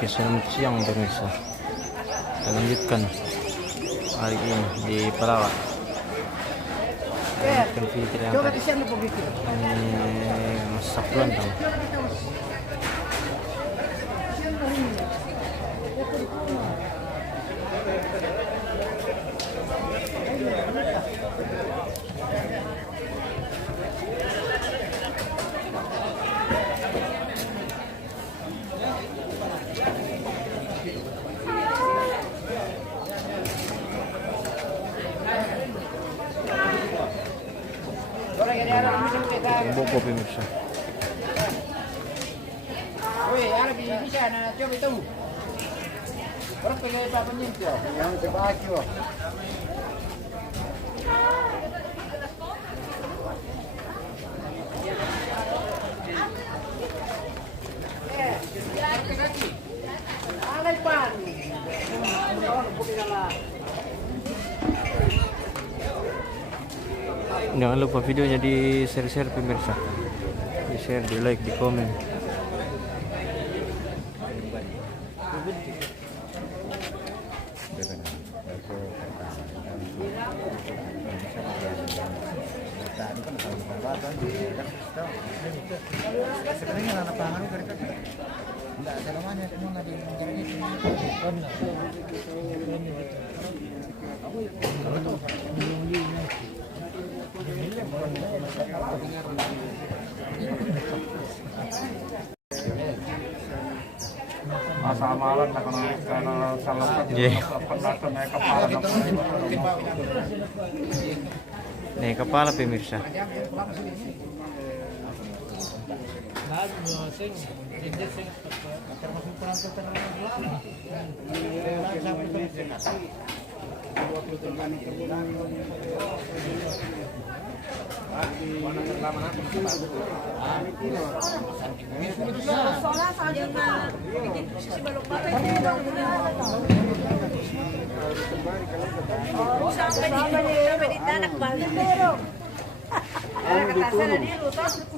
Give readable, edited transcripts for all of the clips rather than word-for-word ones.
Oke, selamat siang pemirsa. Kita lanjutkan hari ini di Pelawat. Lanjutkan video yang tadi. Ini masak lontong. Buku pemirsa. Woi, ada bisa na coba itu. Orang pilih apa penyentuh? Yang coba aku. Jangan lupa videonya di share pemirsa, di share, di like, di komen. Sebenarnya anak pangan mereka tidak selamanya cuma di masa malam karena salah satu penonton naik kepala Naik kepala pemirsa.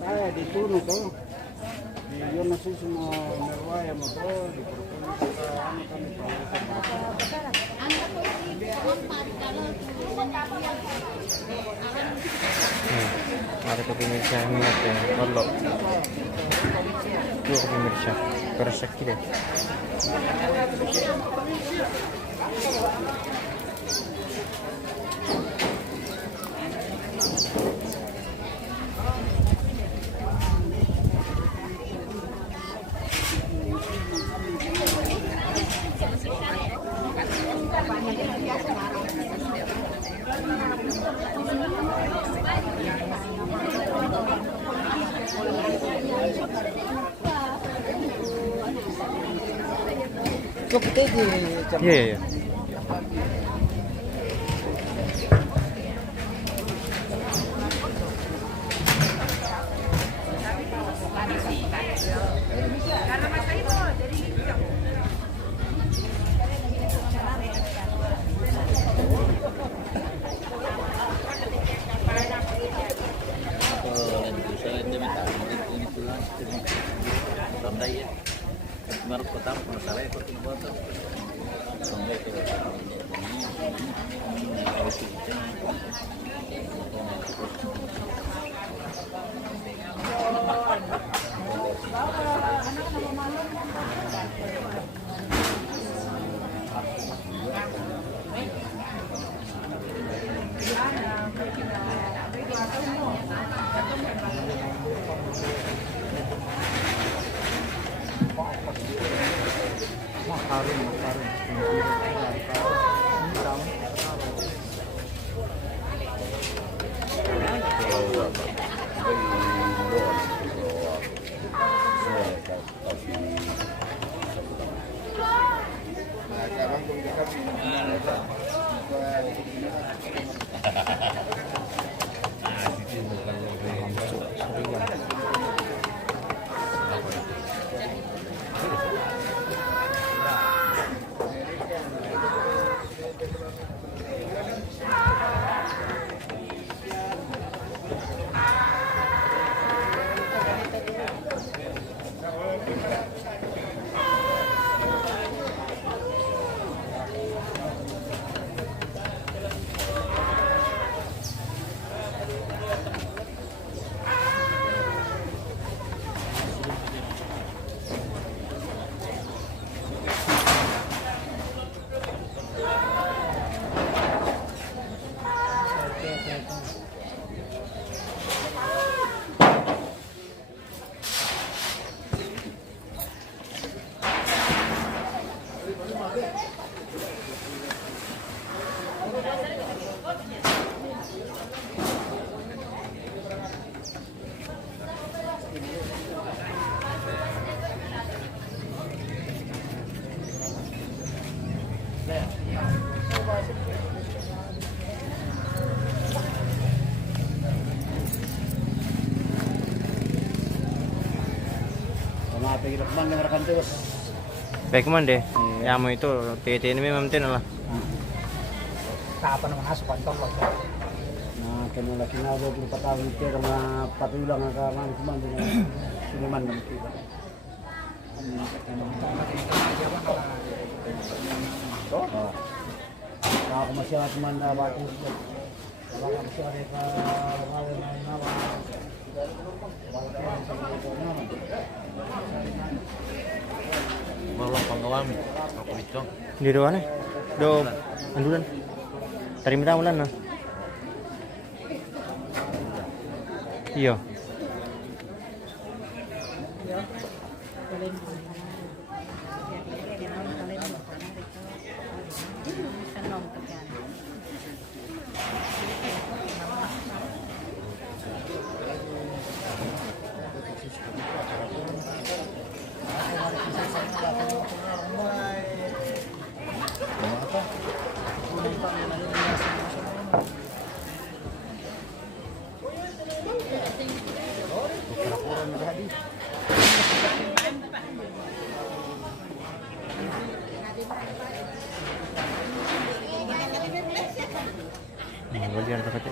saya diturun tuh. Yo no sé si me vaya motor di Ada ke pemirsa yang lihat ya, kalau itu ke pemirsa keresek deh. Cukup aja. Iya. pagkira kumang na marakan terus. Baik man deh. Ya mo itu tete ini memang tin lah. Kapan naman aso kantong lang. Na kanu laki na do puro patawin pero na patulang ka man kumang din. Sinuman man kita. Ako masyadong man na bako. Baka masyadong ka bawal na nawa. Malah pengawami aku itu Di doan eh. Do andulan. Tari minta ulan na. Iya. Bagian apa saja?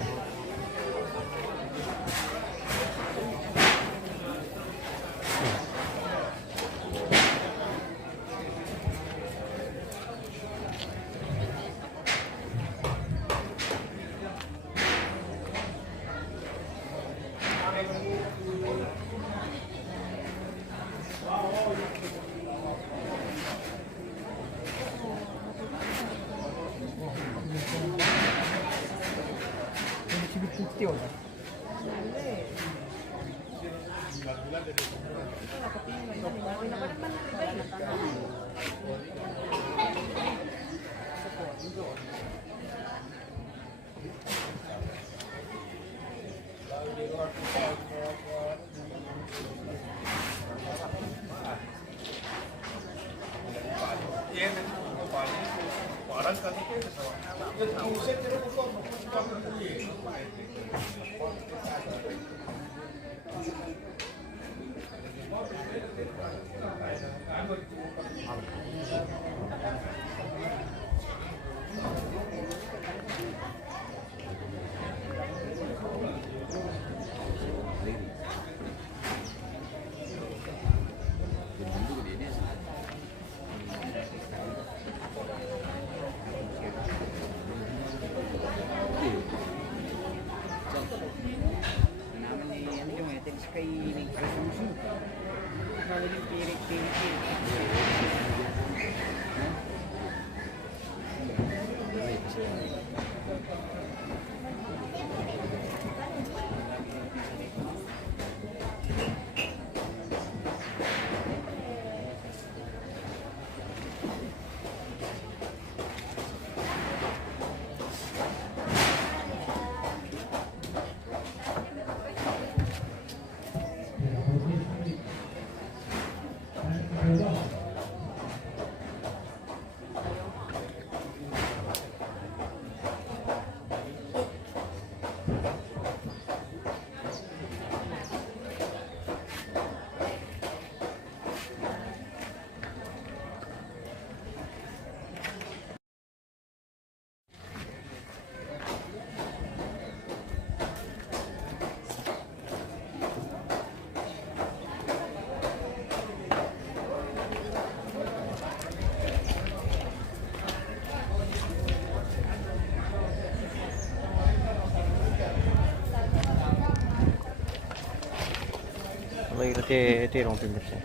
Lagi tete rong pinggir sih.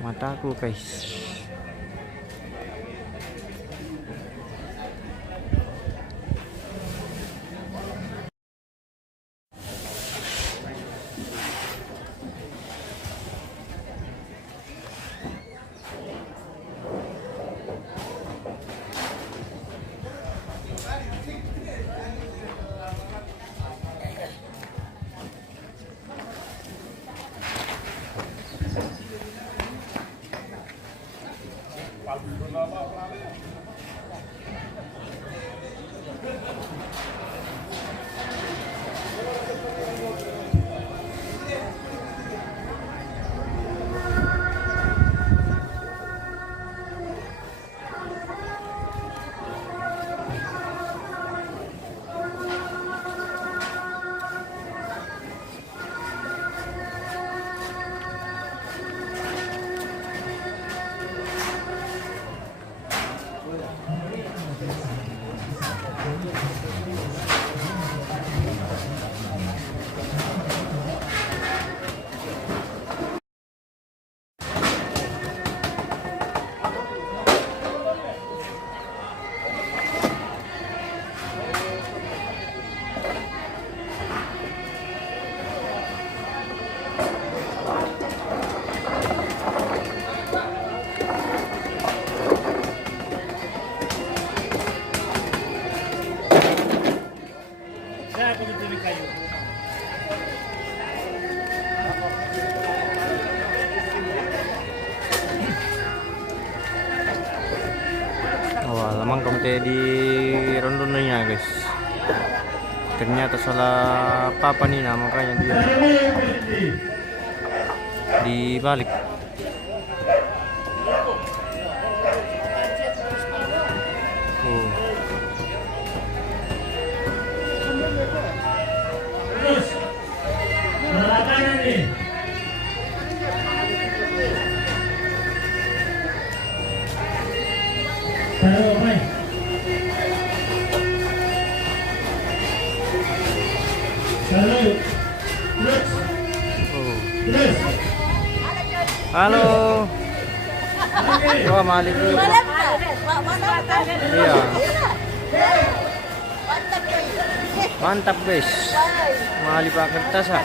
Mataku guys. Wah, lamang kamu di rondonnya guys. Ternyata salah papa nih, nah makanya dia dibalik. Oh. Halo. Wah, mali dulu. Iya. Mantap guys. Mali pak kertas ah.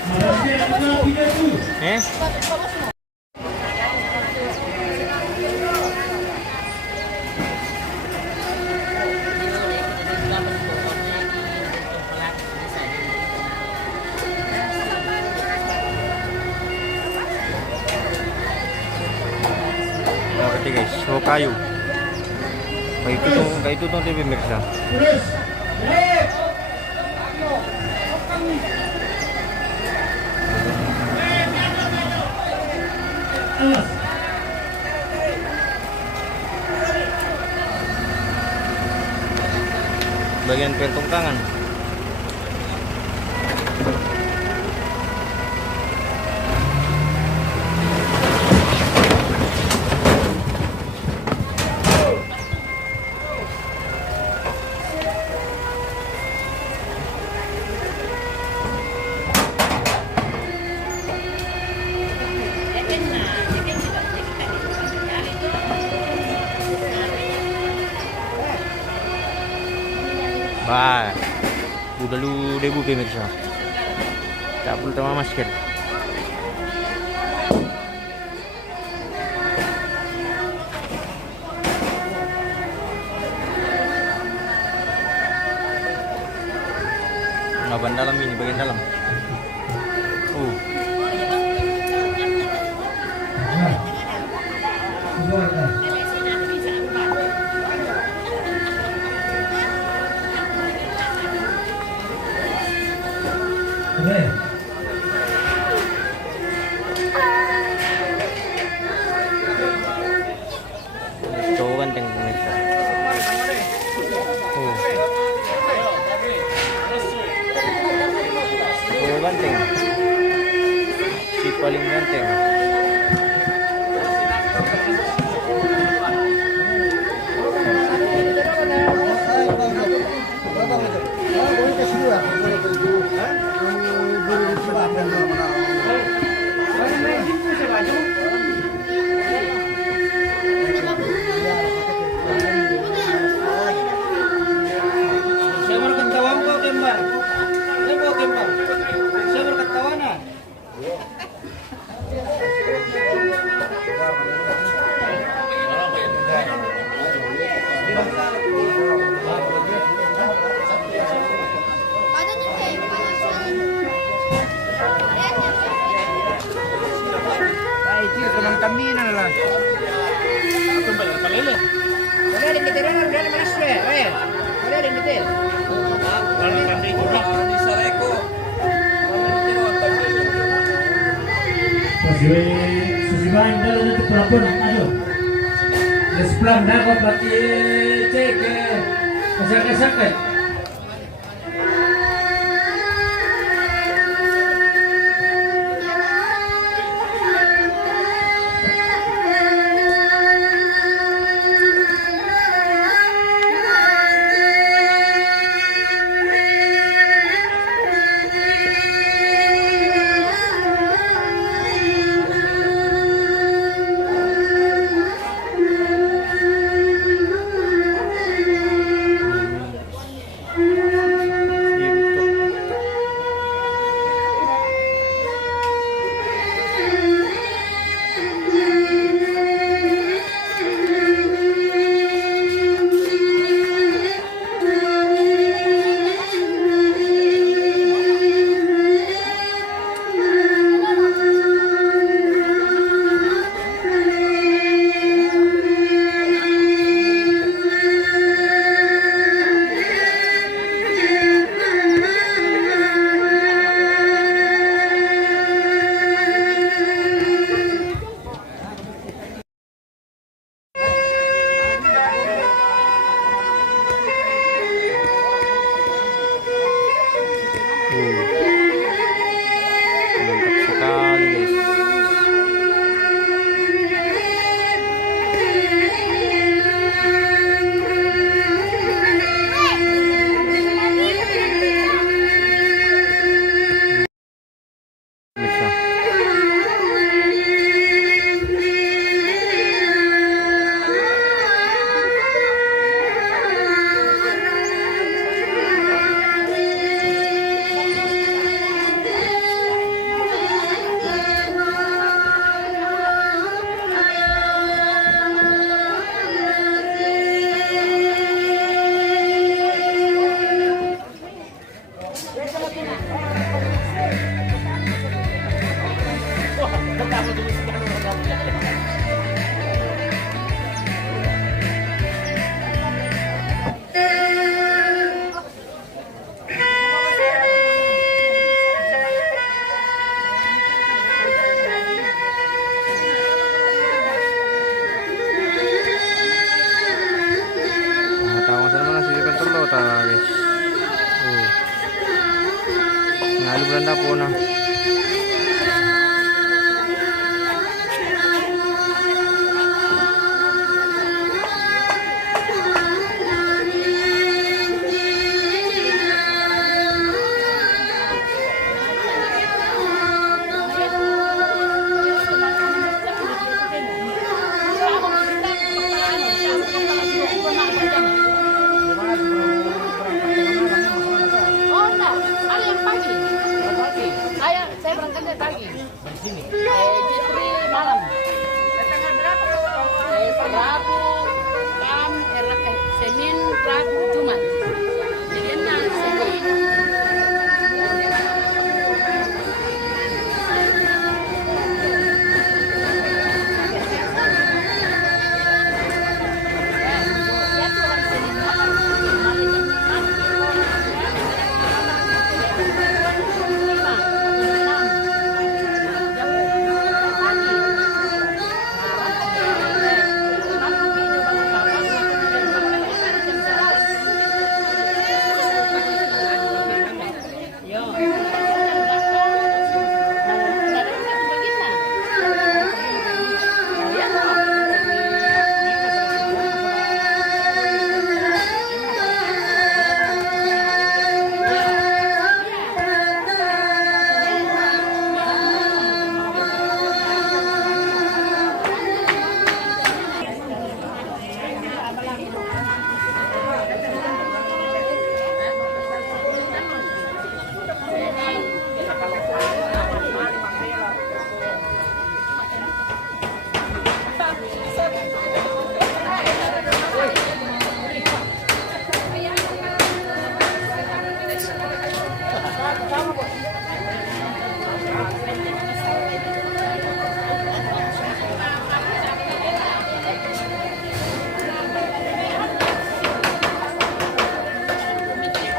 Oke guys, so kayu. Kayak itu tuh pemirsa. Bagian pertungkangan. Wah, udah lu debu pemirsa. Tak perlu tambah masker. Bagian dalam ini, bagian dalam. Cowok ganteng pemirsa. Cowok ganteng. Si paling ganteng. Susibain dalam itu pelapon, ayo. Sebelah dah kau pakai cek kesak-kesak. ganda po na. Oh enggak, ada yang pagi. Saya berangkatnya pagi. Di sini. Justru malam. Tanggal berapa? Rabu, Senin, Rabu, Jumat. Jadi Senin.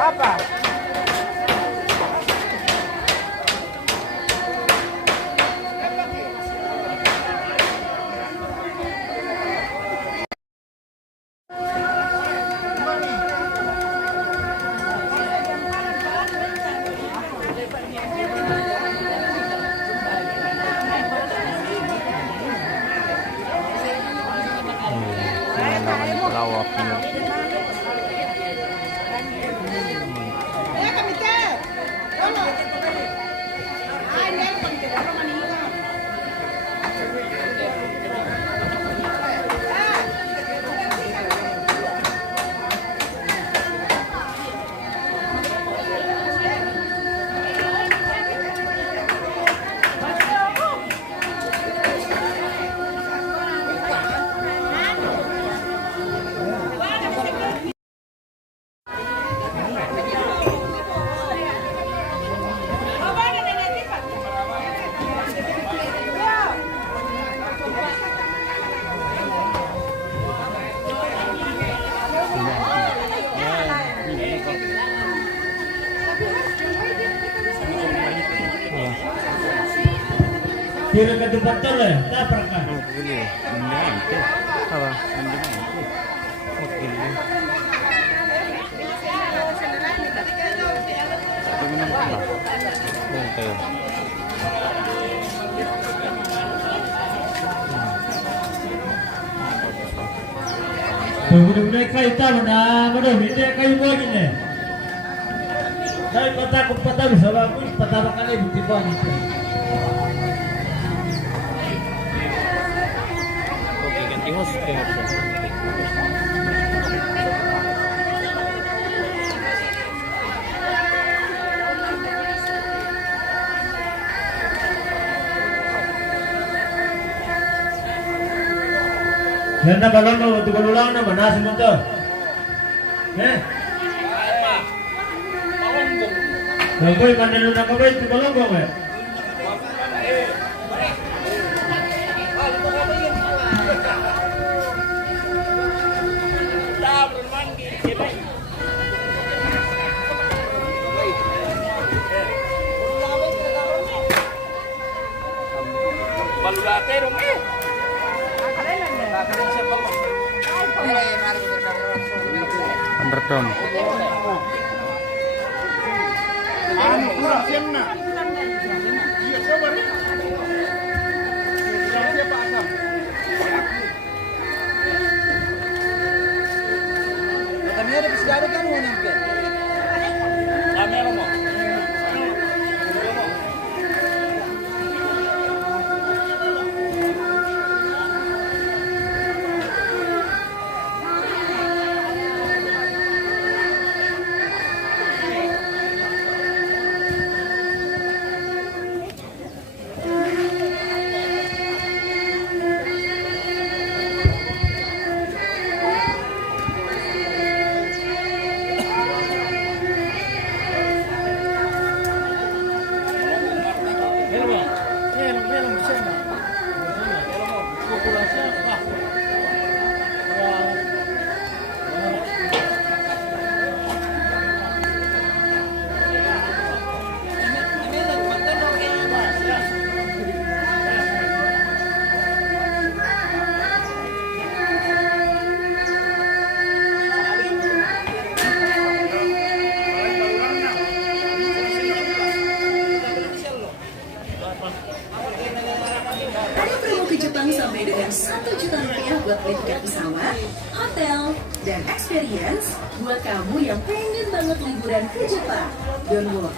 Apa? Lawak ini. Kira ke tempat tol tak perkah. Gili. Apa? Gili. Kemudian kayu tahu na, mana beda kayu lagi ni. Dari patah ke patah bisa bagus, patah kali bukti bang itu. Oke, ganti host. Nanda balon tu berulang na mana semua tu. Kau mana lu nak kau tu balon kau Undertone. Kurang siang nak. Ada promo ke Jepang sampai dengan Rp1.000.000 buat beli tiket pesawat, hotel, dan experience buat kamu yang pengen banget liburan ke Jepang. Don't worry.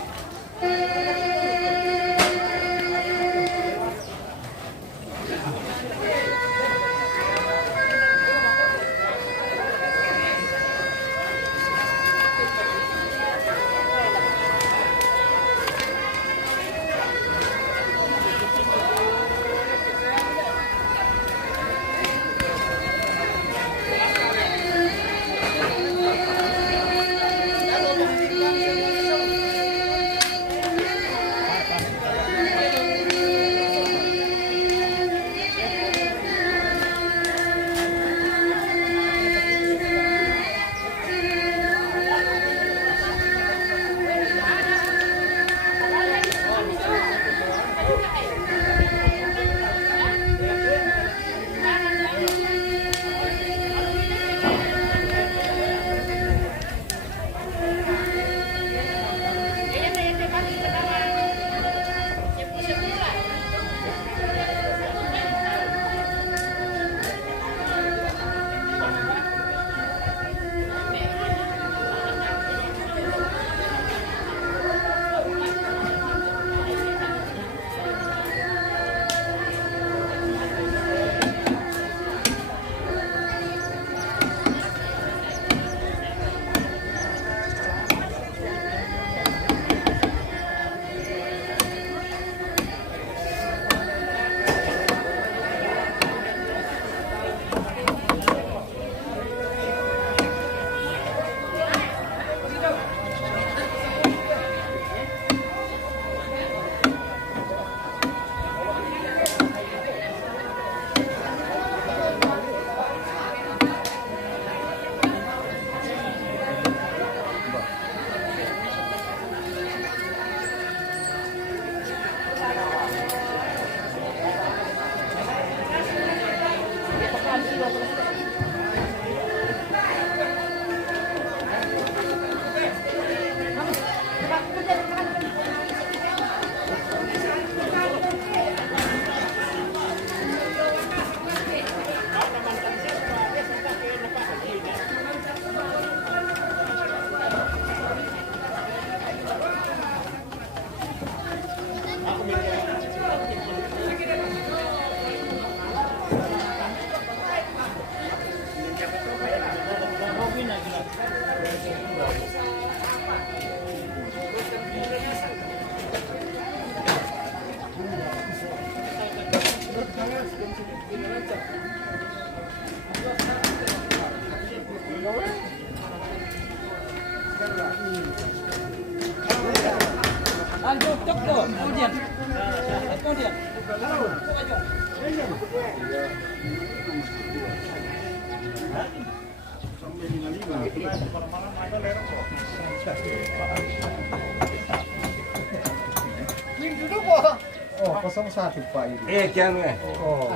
Oh, 01 Pak ini. Jangan. Oh.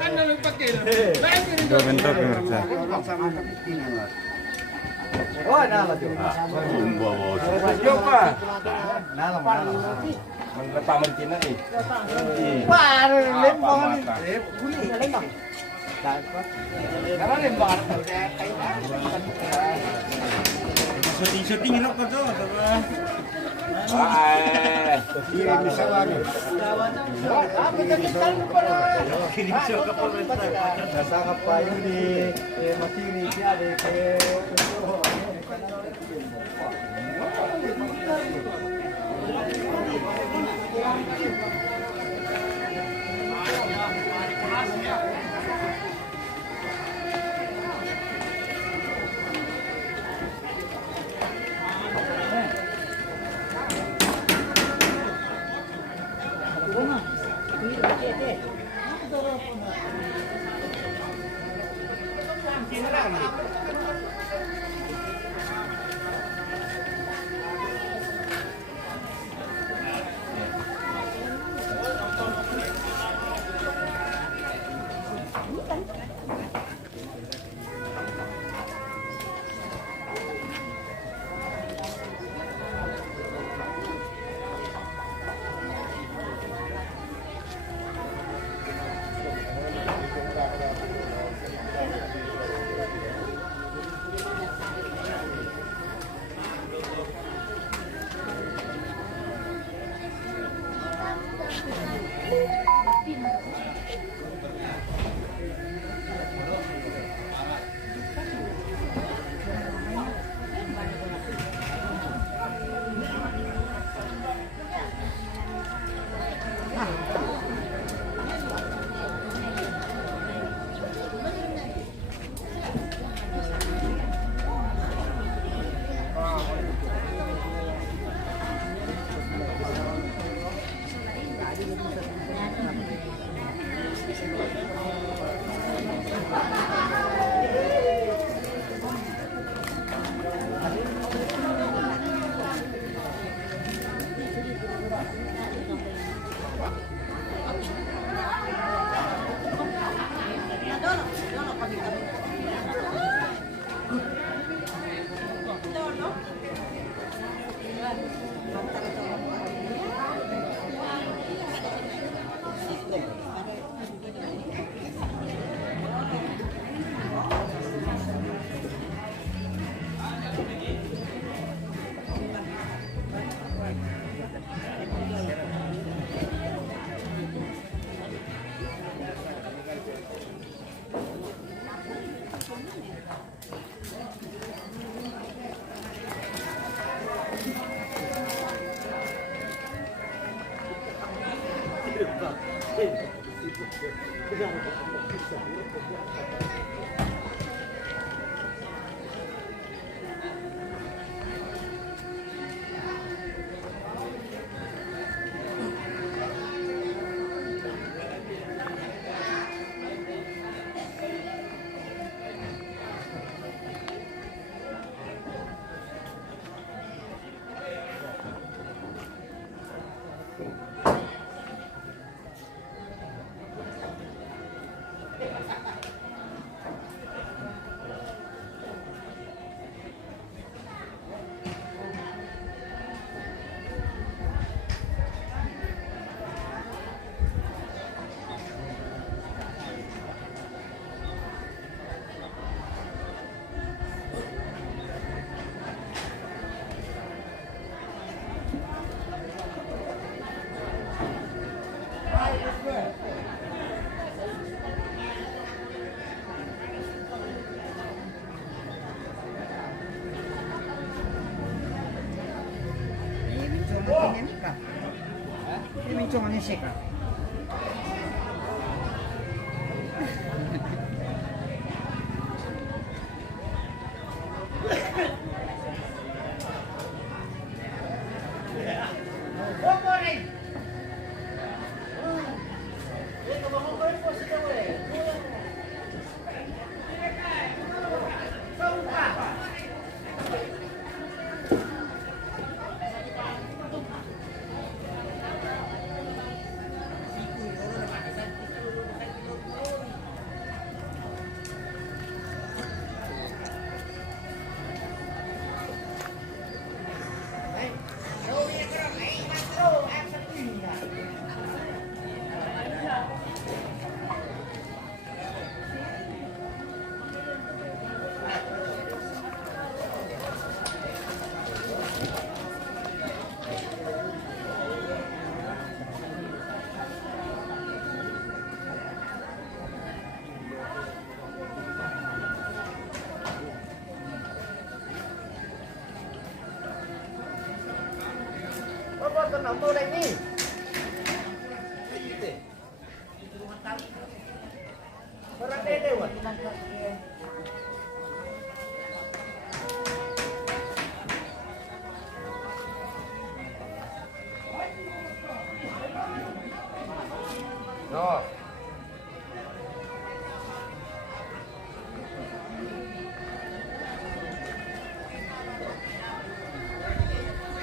Kan dalam pakai. Dua bentuk pemirsa. Oh, nala tuh. Coba. Nala. Menetap mentina nih. Pak, lempang nih. Syuting-syuting lo kok tuh. Kirim misalnya. Kirim show ke Polresta. Nasa kapayo di Makini siya di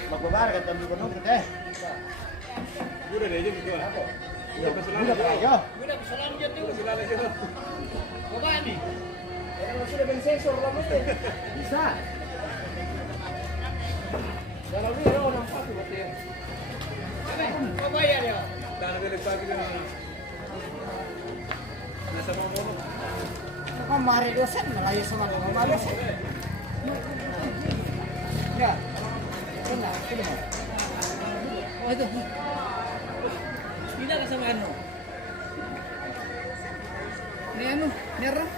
Magbabar ka tabi ko nung kita. Udah deh aja gitu. Udah aja. Sudah ben sensor lama tuh. Bisa. Kalau dia orang pasti berarti ya. Apa bayar ya? Dan balik pagi kan. Bisa mau ngomong. Kemarin dosen melayu sama kemarin dosen. Ya. Benar, benar. Oh itu. Tidak kesamaan no. Ini anu, nyerah.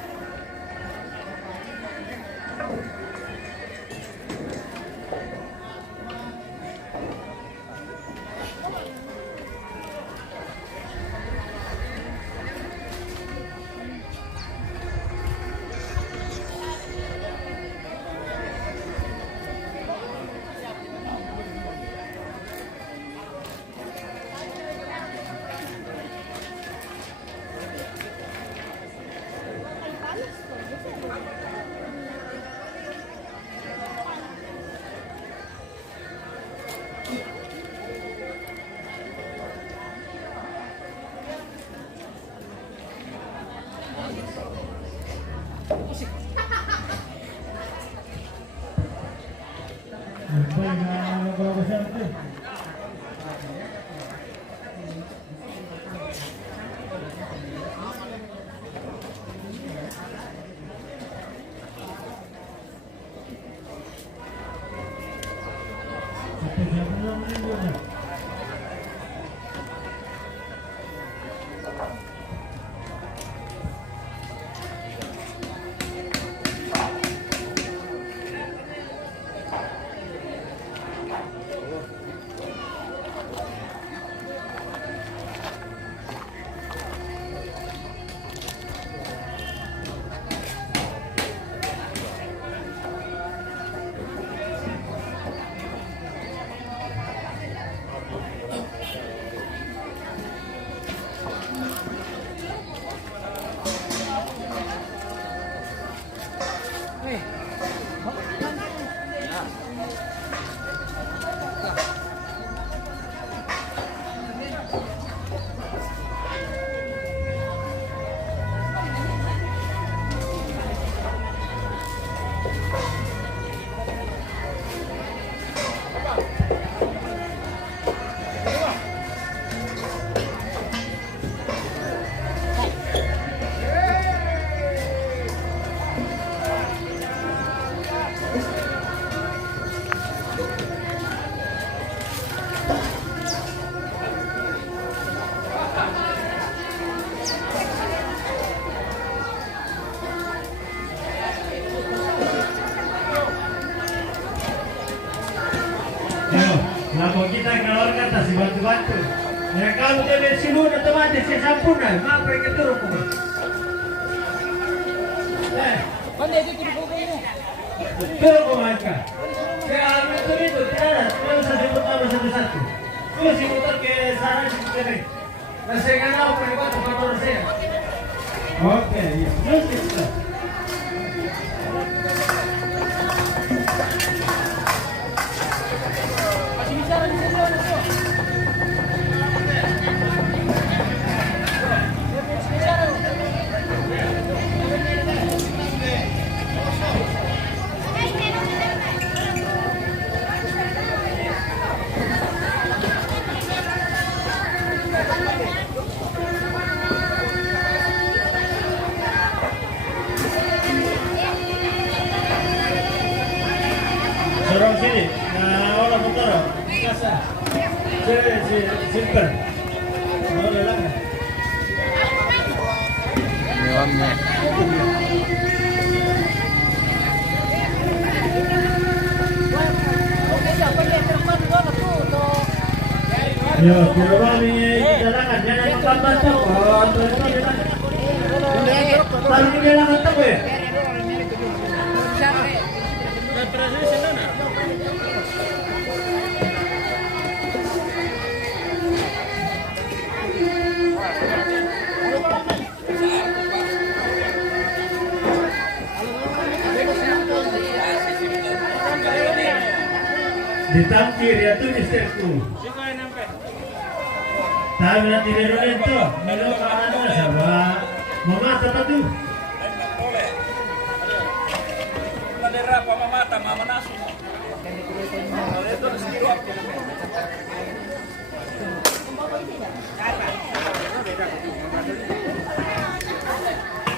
Kalau kita keluarkan tas bantu-bantu. Ya kalau dia bersilu otomatis saya sampurna. Ngapa yang keturun kok? Mana itu di buku ini? Betul kok mereka. Saya ambil itu tidak ada. Cuma saya pertama satu-satu. Terus si motor ke sana sini. Nah saya nggak tahu penyebab motor saya. Oke, iya. Terus kita. Dorong sini. Nah, orang motor. Kasa. Simpen. Mau lelang. Nyelamnya. Yo, pero kami kailangan yan ang magkabanta ko. Sabi ko kailangan ito ko eh. Ditampir ya tuh Mister tuh. Tahu nanti berulang tuh, milo kanan sama mama tetap tuh.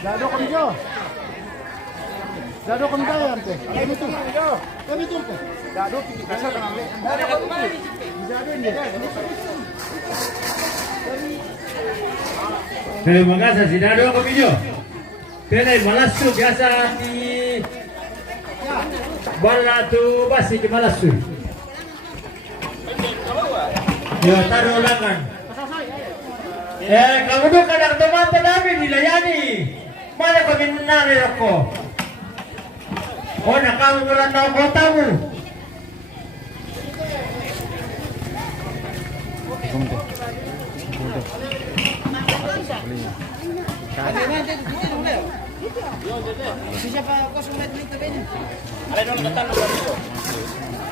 Dado kami jo. Dado kami tayo ante. Kami tu. Kami tu. Dado kita kasar kami. Dado kami. Dado ni. Terima kasih si Dado kami jo. Kena malasu biasa di bola tu basi di malasu. Yo taruh ulangan. Kamu tuh kadang teman kami dilayani. Mana kami menari aku? Oh, nak kamu merantau kotamu.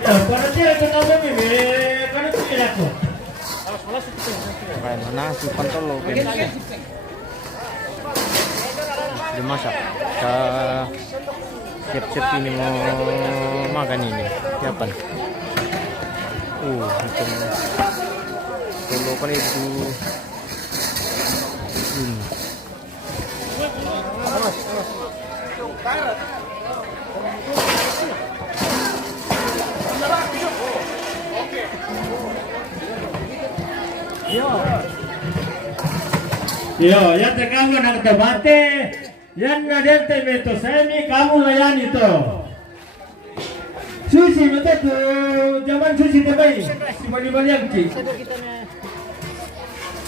Ya, para dia itu kamu ini, kan itu tidak aku. Kayak mana si pantolo penisnya dimasak ke siap-siap ini mau makan ini siapan itu kalau kali itu Yo, ya te kamu nak debate, yan na dente meto semi kamu layani to. Susi betul tu, zaman susi terbaik, si bali yang ki.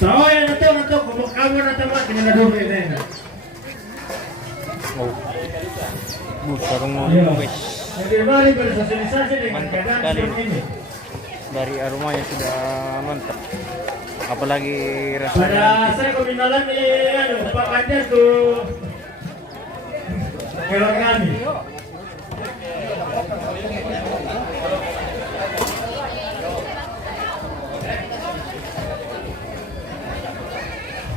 Tahu ya nato, kamu nato mat kena dulu ini. sarung mau guys. Jadi mari bersosialisasi dengan Mantap keadaan sekali. seperti ini. Dari aromanya sudah mantap, apalagi Pada rasanya saya keminalan ni, Pak Kanjar tu, kelak kami.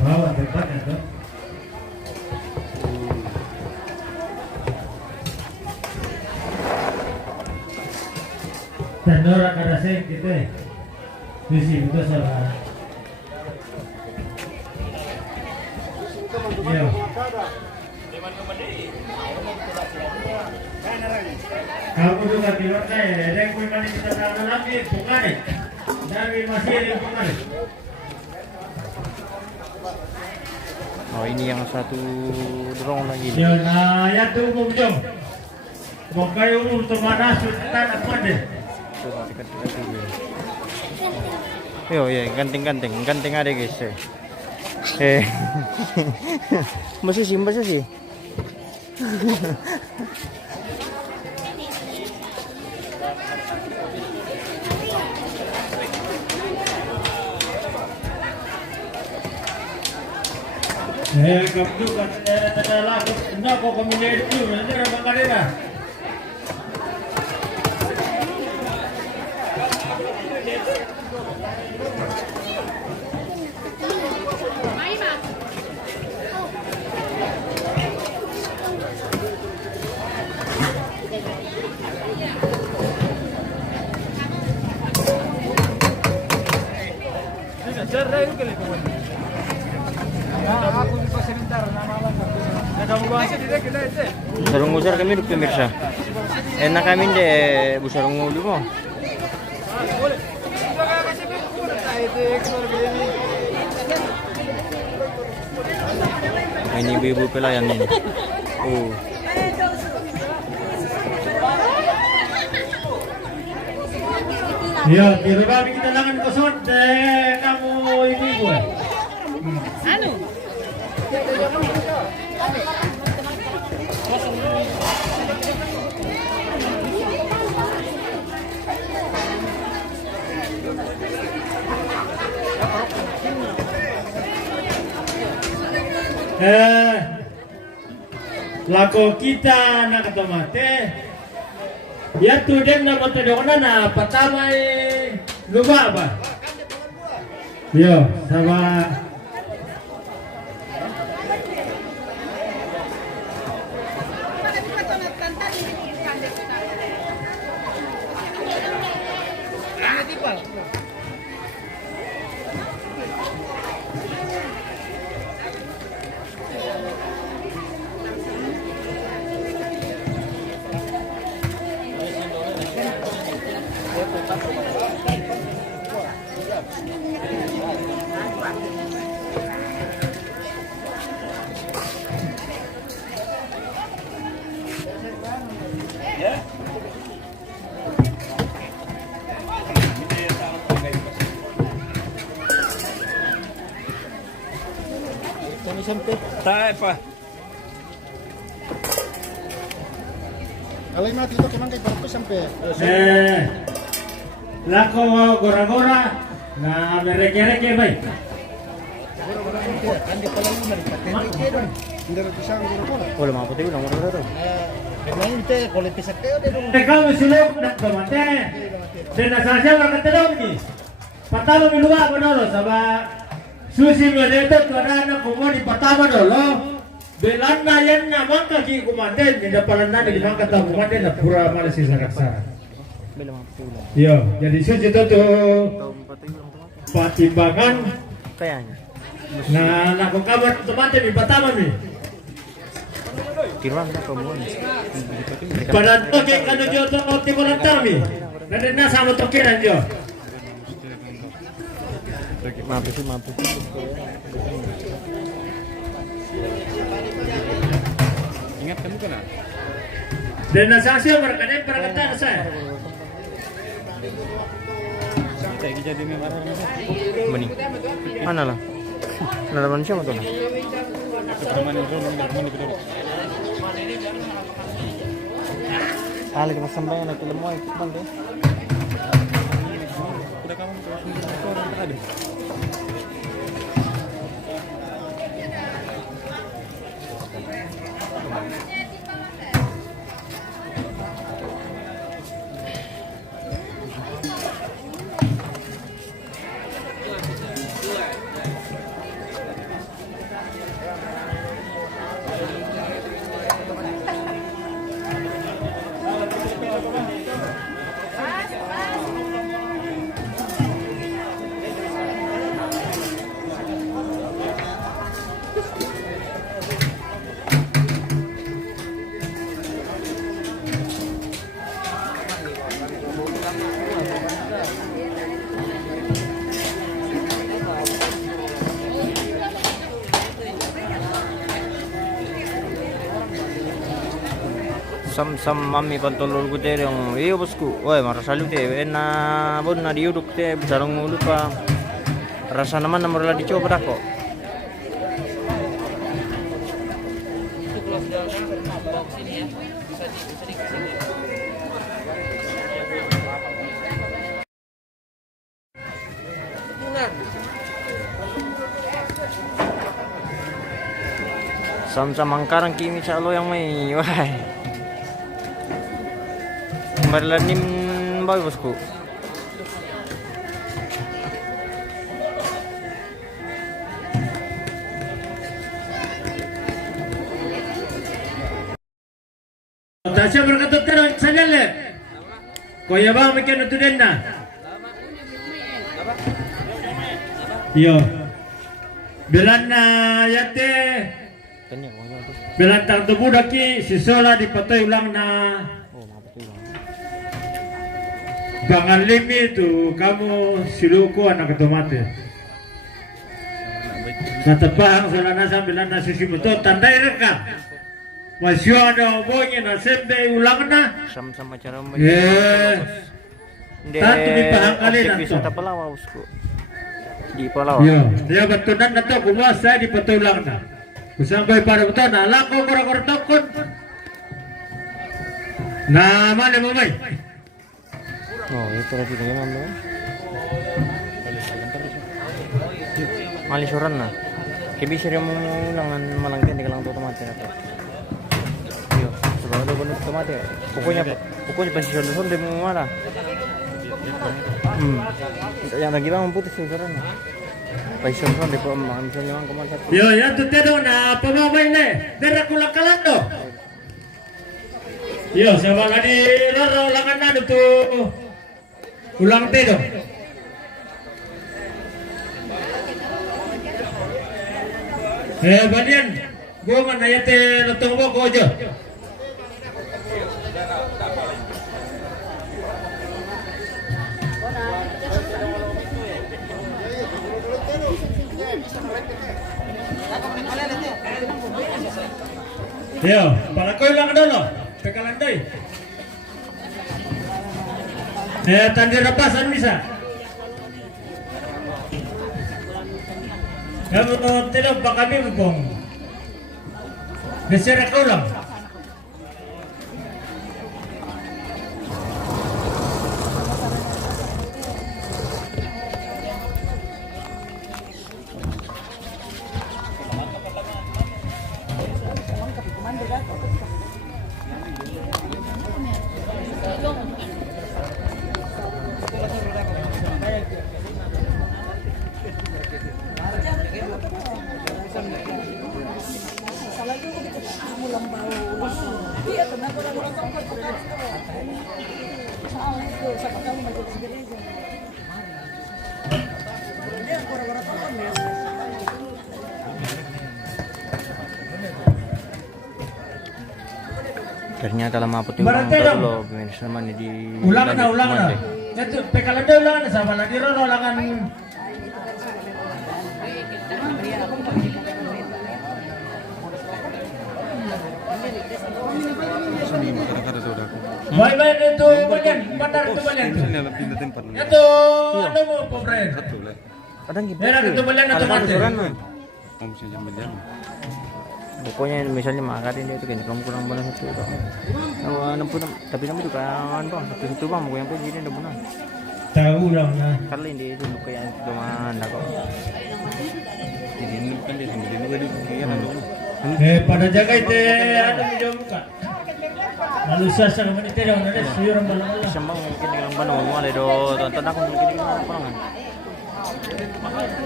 Bawa tempat itu. Dan orang ada sih gitu eh. Di sini itu salah. Iya. Kamu juga di luar saya, ada yang punya mana kita tahu lagi, bukan? Dari masih ada yang bukan? oh ini yang satu dorong lagi nih. Ya, nah ya tuh umum dong. Pokoknya umum tuh mana sultan apa deh? Yo ya ganting ada guys masih sih Kamu kan ada lagu, nak kau kami lihat tu, nanti orang kadera. Sarung usar kami duk pemirsa. Enak kami deh bu sarung ulu mo. Ini ibu-ibu pelayan ini. Iya, kira kami kita langan kosong kamu ibu-ibu. Anu. Lako kita nak tomate. Ya tu dia nak matadona na patamay luba ba? Yo, sama Tak apa. Kalau mati itu kemang kay barko sampai. lako gora-gora na mereke-reke bay. Andi pala mo na patente doon. Hindi rin pisang guro. Wala mga puti, wala mga puti. Ngayon te kulit pisak kayo din. Kami sulok nak tomate. Dan asasya berkatadong ni. Pertama minuwa manolo sama susi mereto karena kumoni pertama dolo. Belanda yang namang kaki kumanten di depan nana di mangkat tahu kumanten na pura Malaysia Saraksara. Wala mga puti, wala. Yo, jadi suci itu tuh Taong pati, walang tomate. pertimbangan Kayanya. na nakong kabar tomate di pertama nih. Tiruan na kamuan. Pada toke kanu jo to koti kolantar mi. Nade na sama tokiran jo. Mampus sih, mampus. Ingat kamu kena? Dan nasasya berkadang perkata saya. Kita jadi marah. Mani. Mana lah? Nalaman siya mo to? Ah, lagi pasambayan na tulang mo ay kitman din. Sam mami pantolol ko tere yung iyo bosku. Oy, marasalo te na bon na diuduk te bisarong ulut pa. Rasa naman na marala di coba ko. Sam mangkarang kimi sa alo yang may wah. Berlanim boy bosku. Tasya berkata terang sanjale. Koya ba makin utuden na. Yo. Belan na yate. Kanya ko nga to. Belan tang tubudaki si Sola dipatay ulang na. Oh, mapatay lang. Bangan limi tu kamu siluko anak tomate. Natapang sa lanasa bilang na susimuto tandai reka. Masyo ada obonya na sembe ulang na. Sam acara mo. Yes. Di Tanto di pahangkalin objek ato. wisata Palawa, bosku. Di Palawa. Yo, dia batunan na to, kumuasa di patulang na. Kusambay para beto, nalako kura-kura tokon. Nah, mana mo bay? Oh, itu lagi dengan mana? Malisuran na. Kibisir mo langan malangkin di kalang tomate na to. Yo, sudah ada benar tomate. Pokoknya pasti son di mana. Yang lagi bang putus susaran. Pasti son di misalnya mang kemana satu. Yo, ya tu tedo na pamamay ne. Dera kulang kalando. Yo, siapa lagi roro langan na tu ulang tedo. Balian, gua mana ya te notong ko aja. Yo, para ko lang dolo. Pekalanday. Tanda rapasan bisa. Kamu tidak bakal bipong. Besar ko lang. Ternyata lama apa tuh Berarti dong. lo pemirsa mana di Ulang na. Kemana? Itu pekalanday ulang na sama lagi roro langan. Baik-baik itu bagian, bandar itu bagian itu. Itu ano mo pobre. Kadang gitu. Era itu bagian itu mati. Pokoknya misalnya makarin itu kan kamu kurang benar satu bang. Ano pun tapi naman juga ano bang satu bang mau yang pun jadi ada benar. Tahu lang na. Kali ini itu kayak cuman ako. Hindi kan dia sendiri juga di kaya na doon. Pada jaga itu ano medyo muka. Lalu sasa naman ito daw na rin suyurang balang Isang bang mungkin dengan bano mo ale do tonton ako mungkin dengan apa lang.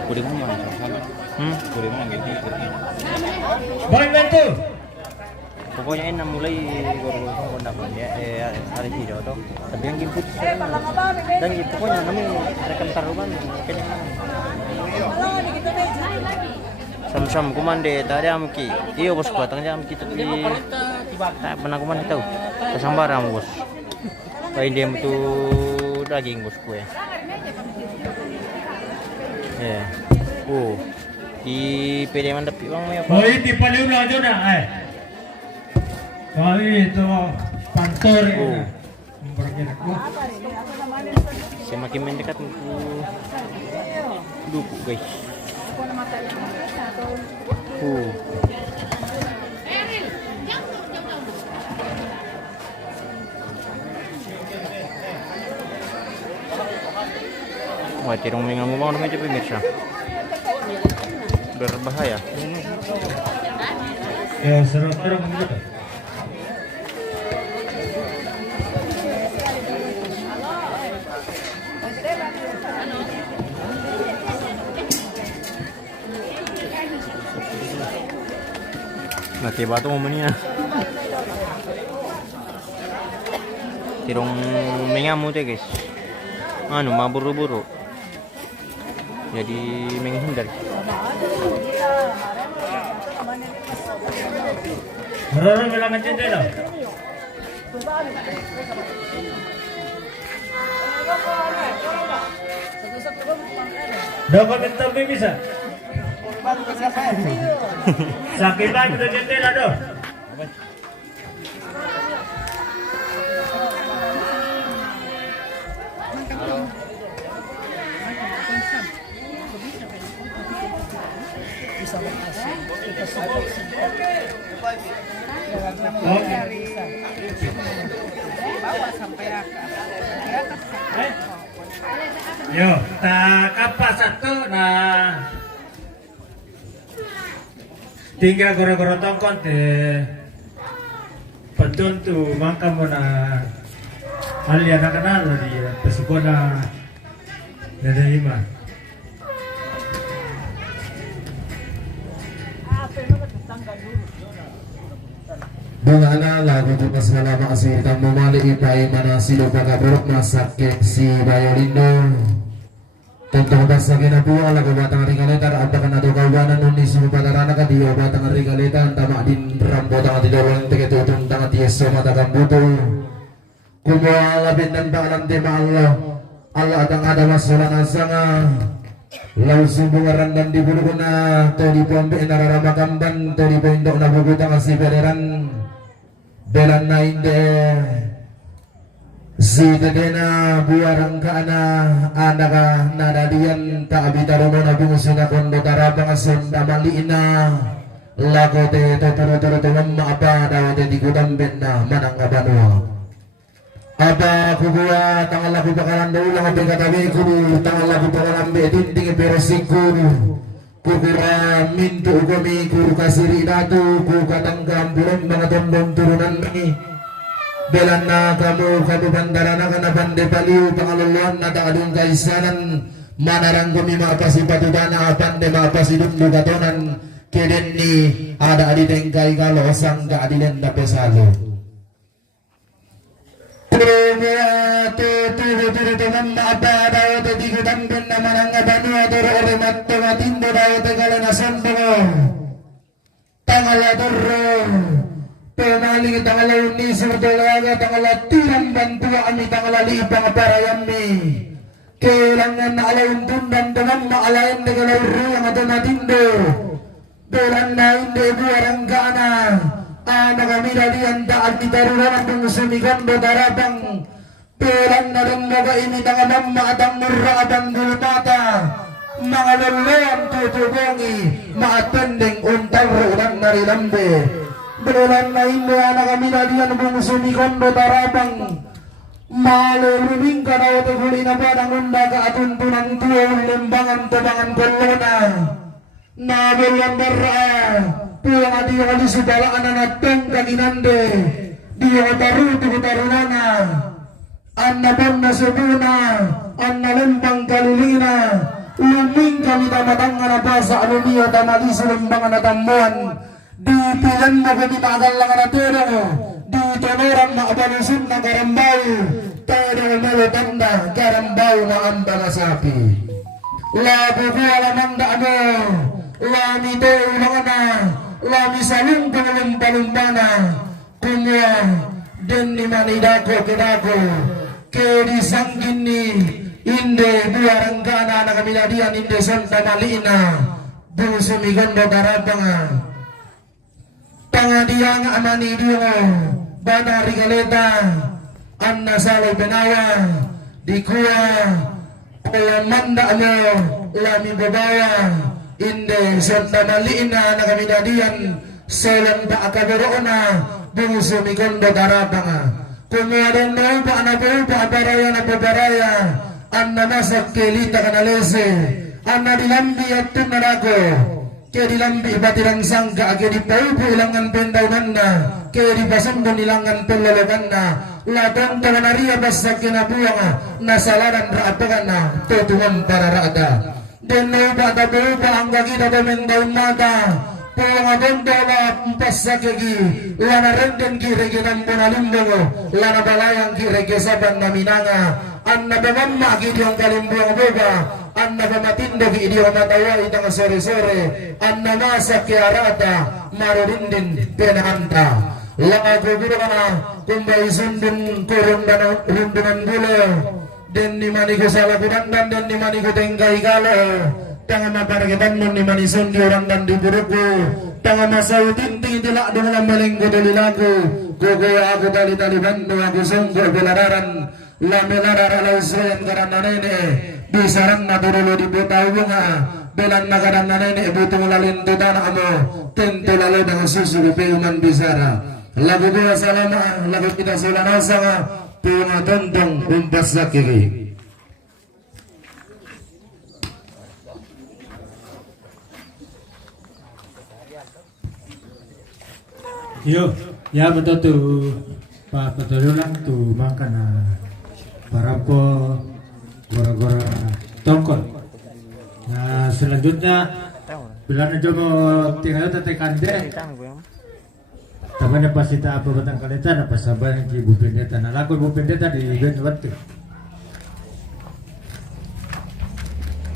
Kulit mo man sana. Kulit mo ang hindi. Baik itu. Pokoknya ini mulai guru kondak ya hari ini to. Tapi yang input dan pokoknya kami rekan taruhan kini sam-sam kumande tadi amki iyo bos ko tangja amki tapi tak pernah kumande tahu kasambara mo bos kain dia itu daging bos ko ya di pede mandap bang may apa Oh ini paling ulang aja na ay. Kali itu kantor ya. Bergerak. semakin mendekat duku guys wah tirong may ngomong naman dyan pemirsa berbahaya Ya serang-serang gitu. Mati batu momennya. Tirong mengamu teh guys. Anu maburu-buru. Jadi menghindar. Merorong bilangan cinta dah. Dapat interview bisa. Sakitan kita cinta dah. Yo, tak kapas satu nah. Tiga goro-goro tongkon teh pentuntu mangka mona hal yang nak kenal di pesukona dari lima. Bungana lagu tugas segala masih tamu malik ipai mana silo pagaburuk masak si Bayolindo. Tentang bahasa kena buah lagu batang rigaletar abakan atau kawanan undi sumu padarana ka dia batang rigaletan tamak din rambo tangan tidak walang teke tutun tangan tieso mata kambuto kumua labin dan ba'alam tema Allah atang ada masalah nasanga lau sumbungaran dan dibulukuna to di pombe nararama kamban to di pondok nabugutang asli pederan belan nainde si dedena buarang kana anaka nadadian ta abitarono na bungusuna kondo tarabang asunda malina lagote to turu mamma apa dawate digutam benna manang abanua apa kubua tangal lagu bakalan daulang abe katabe kubu tangal lagu bakalan be dinding beresikuru kukura mintu kami kuru kasiri datu ku katanggam bulan bangatondom turunan ini belana kamu kadu bandarana kana bande baliu pangaluluan nada adung kaisanan manarang kami maapasi patudana pande maapasi dundu katonan keden ni ada adi tengkai kalau sang ga adilen da pesalo Trumia tu teman apa daw te digutan ben naman ang abanu adoro ore matto matindo daw te kalena sondo tangaladoro pemaling tangala uni serdolaga tangala tiram bantua ami tangala lipang parayami kelangan alaun tundan dengan maalain de kaluru yang atau matindo belan nain de buarang kana ana kami dalian taat ditaruhan pengusumikan bedarabang pelan na rin mga ini tangan maatang murra atang gulmata mga lalayan tutubongi maatendeng untaro ng narilambe belan na ino ana kami dalian pengusumikan bedarabang maluluming ka na o teguli na padang undaga atuntunan tuwa lembangan tabangan kolona nabelan barra pulang adio kali subala anak tengkang inande dia baru tu tarunana anna bonna subuna anna lembang kalulina luming kami tamatang ana basa alumia tamalisu lembang ana tambuan di pilan mo kami tagal lang ana tero di tonoran na abalisun na karambau tero melo tanda karambau na amba na sapi labu kuala manda ano lami teo na lami salung palumpana kumya den ni manidako kedako ke di sanggini inde buarang kana na kamiladian inde santa malina busumigondo darabanga pangadiang amani dio bana rigaleta anna salay benawa dikuya manda mo lami babawa inde santa malina na kamiladian selang ba akabarona bunguso migondo darabanga kumaran na upa na baraya na babaraya anna masak kelita kanalese anna dilambi at tunarago ke dilambi batirang sangga ke di paupo ilangan pendaunan na ke di basando nilangan pelologan na latong tananaria basak kinabuang nasalaran raapagan na tutuan para rada den na upa ang gagita daun mata Pangabondala pasakagi lana renden kirege nan bonalimbo lana balayang kirege saban naminanga anna bamamma gidiong kalimbuang boga anna bamatindo gidiong matawai tanga sore-sore anna masak kiarata marurindin penahanta langa gugurana kumbay sundun kurung dan rundunan bulo den ni manigo salagunan dan ni manigo tengkai galo tangan mapargetan nun ni manison di orang dan di buruku tangan masau tinting tilak dengan melenggo dolilaku gogo aku tali-tali bandu aku sungguh belararan lamelarara lausoyan karena nene bisarang naturulu di buta bunga belan nagaran nene butung lalin tutana amo tentu lalu dengan susu peuman bisara lagu dua salama lagu kita sulanasa Puna tontong umpas sa kiri. Yo, ya betul tu Pak Petululang tu makan parapo gora-gora tongkol. Nah selanjutnya bila na jogo tinggal tetekan deh. Tamanya pasti tak apa batang kalita na pasaban ki Bu Pendeta na lakon Bu Pendeta di event waktu.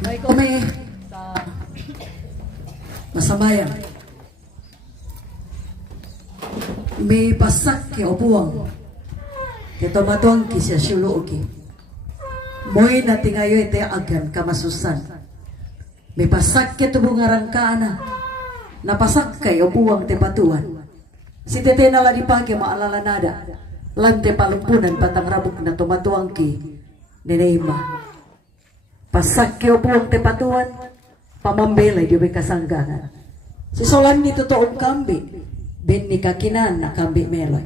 May kami sa masabayan. May pasak ki opuang. Kito matuang ki siya syulo ki. Moy na tingayo ite agan kamasusan. May pasak ki tubungarang kaana. Napasak kay opuang te patuan. Si tete na lagi pagi maalala nada. Lante palumpunan patang rabuk na tumatuang ki. Neneima. Pasak ki opuang te patuan. Pamambelay di kasanggangan. Si Solan ni totoong kambi. Ben ni kakinan na kambi meloy.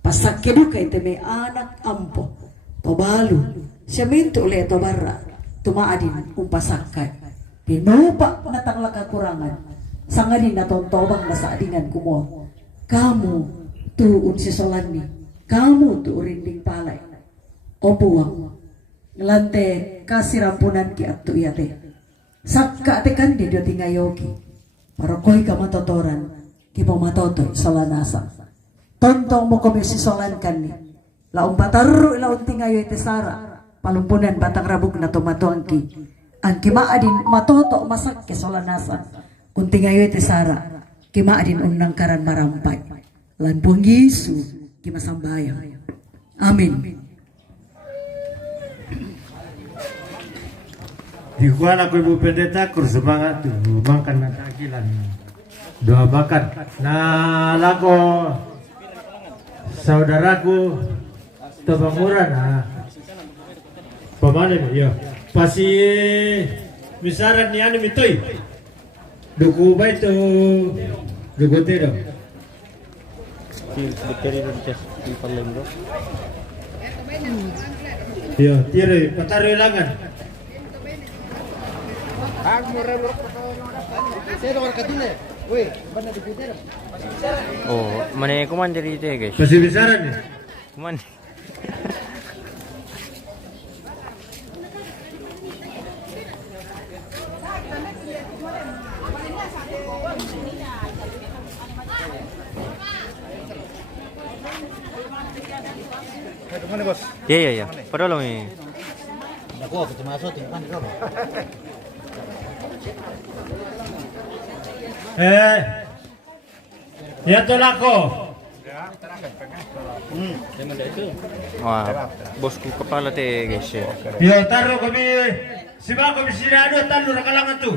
Pasak ki duka ite may anak ampo. Tobalu. Siya minto ulit barra. Tumaadin umpasakay. Pinupa na tangla kakurangan. Sanganin na tontobang nasa adingan kumo. Kamu tuun si Solani, kamu tu rinding palay. O buwang, ngelante kasih rampunan ki at tuyate. Sakka tekan di doti ngayoki, parokoy ka matotoran, ki pamatotoy solanasa. Tontong mo kami si Solan kan ni, laong pataru laong tingayoy te sara, palumpunan batang rabuk na tomatuang ki. Ang kimaadin matoto masak ki solanasa, kung tingayoy te sara. Kimaadin unang karan marampay. Lan buang Yesu kimasambayang. Amin. Di kuala ko Ibu Pendeta kur semangat tu makan na takilan. Doa makan. Nah lako saudaraku Tabanguran pemane ya. Pasi misaran ni anu mitoi. Duku baik tu duku tidak. Ya, tirai pataru langan. Oh, mana kuman dari itu guys? Masih bisaran ni. Kuman. Kemana bos? Iya. Padahal ini. Aku kita masuk tinggal kau. Ya tu lako. Wah, bosku kepala teh guys ya. Ya taruh kami siapa kami sirado taruh rakalangan tu.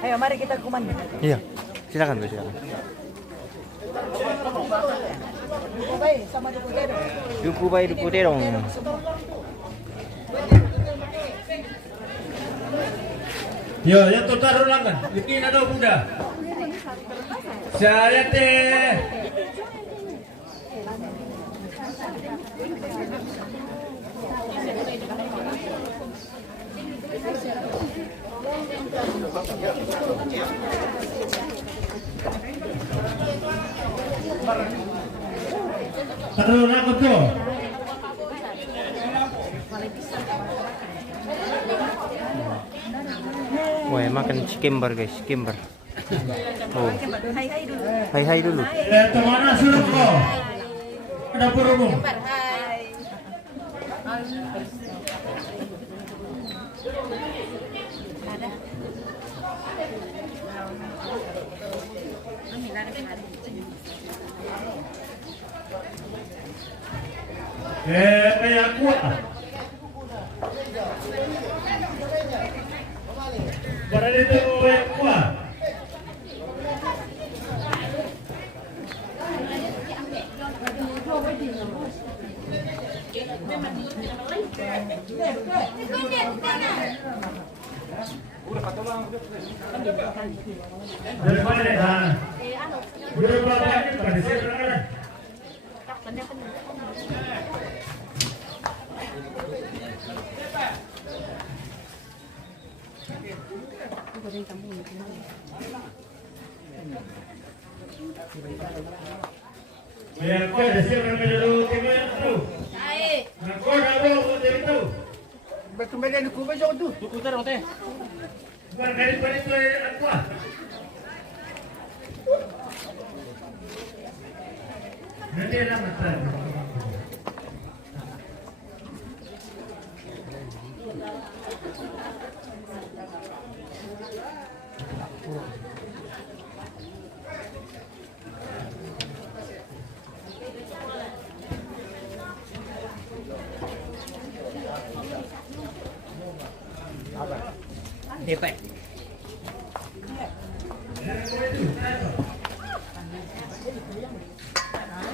Ayo mari kita kuman. Iya, silakan tuh silakan. Sama duku terong. Duku bayi duku terong. Ya, yang tu taruh langan. Ini ada muda. Saya teh. Taruh langan tu. Wah, makan skimbar guys, skimbar. Oh. Hai dulu. Temana suruh kau. Ada burung. Kayak kuat. Barang itu yang kuat.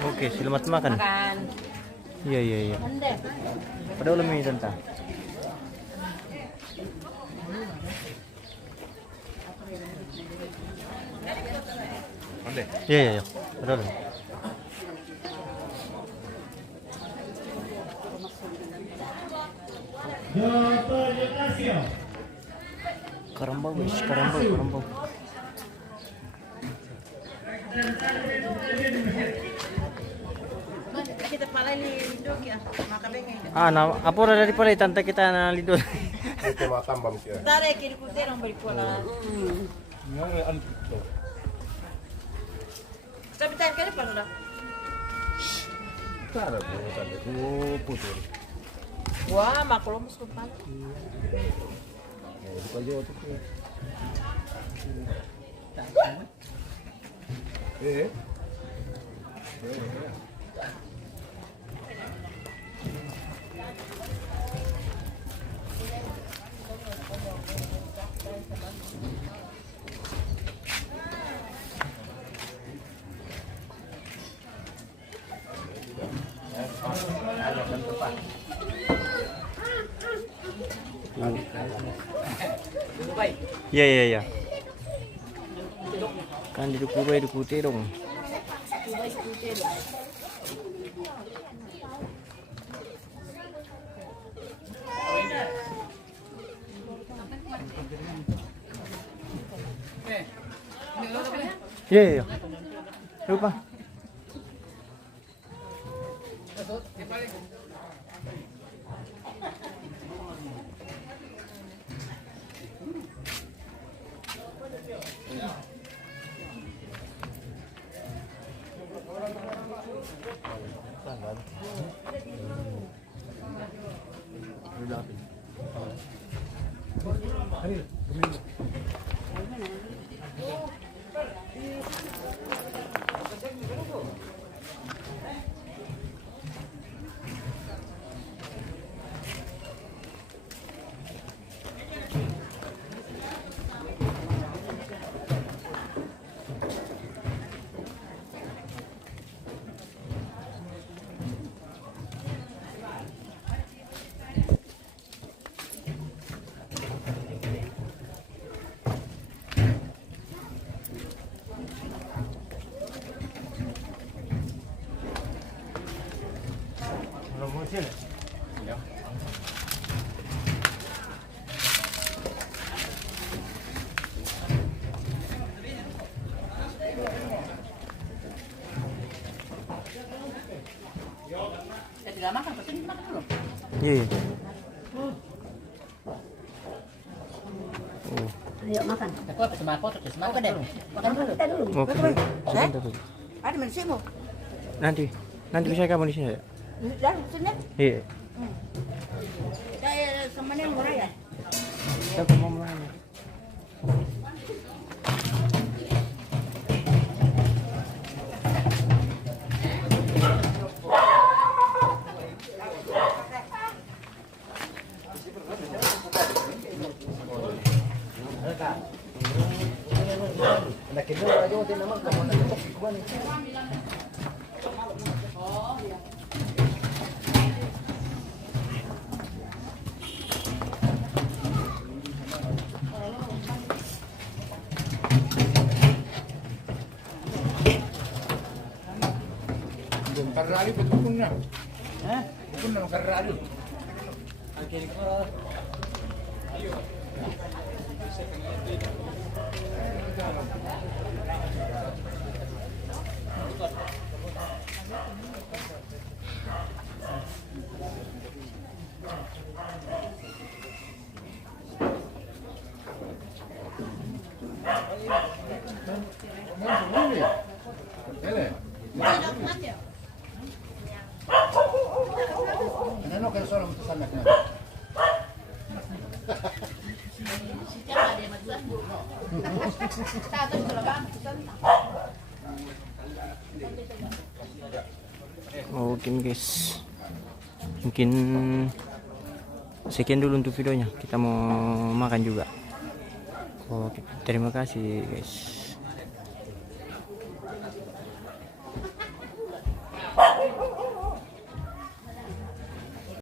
Oke, selamat makan. Iya, iya, iya. Pada ulam ini tante. Iya, iya, iya. Pada ulam. Karambau guys, karambau. Kita pala lidok ya, makabengi. Apa udah dari pala tante kita na lido. Ito matambam siya. Tare kiri kutero balik pala. Sabitan ka ni pala. Cara po, sabi ko, putol. Wah, makulong mo pala. Hindi pa yun. Eh? Iya, iya, iya. Kan di Dubai dong. Iya, iya. Lupa. Iya. Ayo makan. Aku apa sama foto terus makan deh. Makan dulu. Oke. Sebentar dulu. Ada mensimu. Nanti bisa kamu di sini ya? Dah, sini. Iya. Saya sama yang murah ya. Kita mau mana? Rali betul na. Pun na makan rali. Ano kaya soal mo sa anak na? Oke guys, mungkin sekian dulu untuk videonya. Kita mau makan juga. Oke, terima kasih guys.